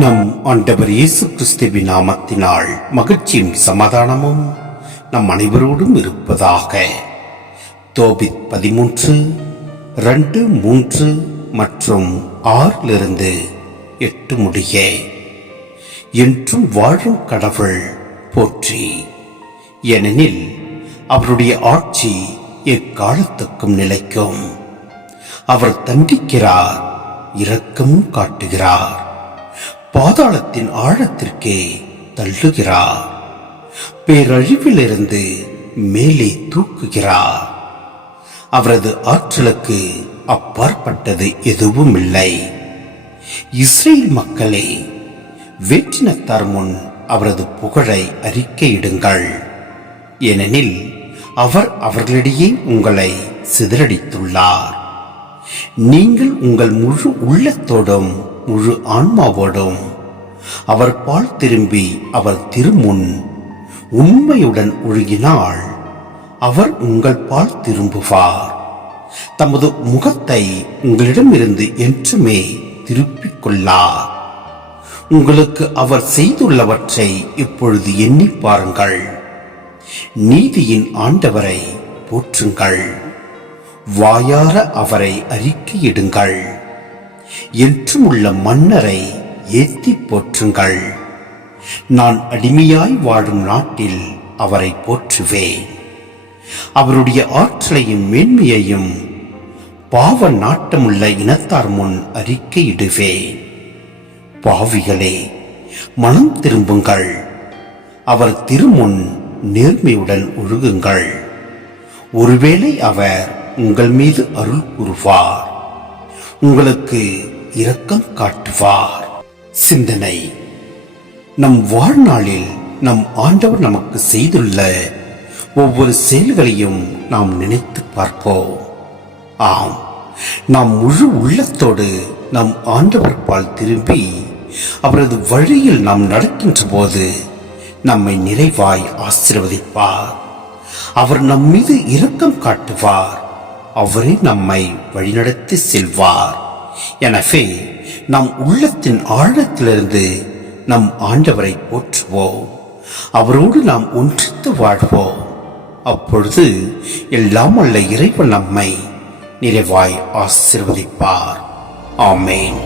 நம் ஆண்டவர் இயேசு கிறிஸ்துவின் நாமத்தினால் மகிழ்ச்சியும் சமாதானமும் நம் அனைவரோடும் இருப்பதாக. தோபித் 13:2, 3 மற்றும் 6-8 முடிய. என்றும் வாழும் கடவுள் போற்றி. ஏனெனில் அவருடைய ஆட்சி எக்காலத்துக்கும் நிலைக்கும். அவர் தண்டிக்கிறார், இரக்கமும் காட்டுகிறார், பாதாளத்தின் ஆழத்திற்கே தள்ளுகிறார், பேரழிவிலிருந்து மேலே தூக்குகிறார். அவரது ஆற்றலுக்கு அப்பாற்பட்டது எதுவும் இல்லை. இஸ்ரேல் மக்களே, வேற்றினத்தார் முன் அவரது புகழை அறிக்கையிடுங்கள். ஏனெனில் அவர் அவர்களிடையே உங்களை சிதறடித்துள்ளார். நீங்கள் உங்கள் முழு உள்ளத்தோடும் முழு ஆன்மாவோடும் அவர் பால் திரும்பி அவர் திருமுன் உண்மையுடன் ஒழுகினால் அவர் உங்கள் பால் திரும்புவார். தமது முகத்தை உங்களிடமிருந்து என்றுமே திருப்பிக் கொள்ளார். உங்களுக்கு அவர் செய்துள்ளவற்றை இப்பொழுது எண்ணி பாருங்கள். நீதியின் ஆண்டவரை போற்றுங்கள், வாயார அவரை அறிக்கையிடுங்கள். என்றும் உள்ள மன்னரை ஏத்தி போற்றுங்கள். நான் அடிமையாய் வாழும் நாட்டில் அவரை போற்றுவேன். அவருடைய ஆற்றலையும் மேன்மையையும் பாவ நாட்டமுள்ள இனத்தார் முன் அறிக்கையிடுவேன். பாவிகளே, மனம் திரும்புங்கள், அவர் திருமுன் நேர்மையுடன் ஒழுகுங்கள். ஒருவேளை அவர் உங்கள் மீது அருள் கூறுவார், உங்களுக்கு இரக்கம் காட்டுவார். சிந்தனை: நம் வாழ்நாளில் நம் ஆண்டவர் நமக்கு செய்துள்ள ஒவ்வொரு செயல்களையும் நாம் நினைத்து பார்ப்போம். ஆம், நாம் முழு உள்ளத்தோடு நம் ஆண்டவர் பால் திரும்பி அவரது வழியில் நாம் நடக்கின்ற போது நம்மை நிறைவாய் ஆசீர்வதிப்பார். அவர் நம் மீது இரக்கம் காட்டுவார், அவரே நம்மை வழிநடத்தி செல்வார். எனவே நம் உள்ளத்தின் ஆழத்திலிருந்து நம் ஆண்டவரை போற்றுவோம். அவரோடு நாம் ஒன்றித்து வாழ்வோம். அப்பொழுது எல்லாம் வல்ல இறைவன் நம்மை நிறைவாய் ஆசீர்வதிப்பார். ஆமேன்.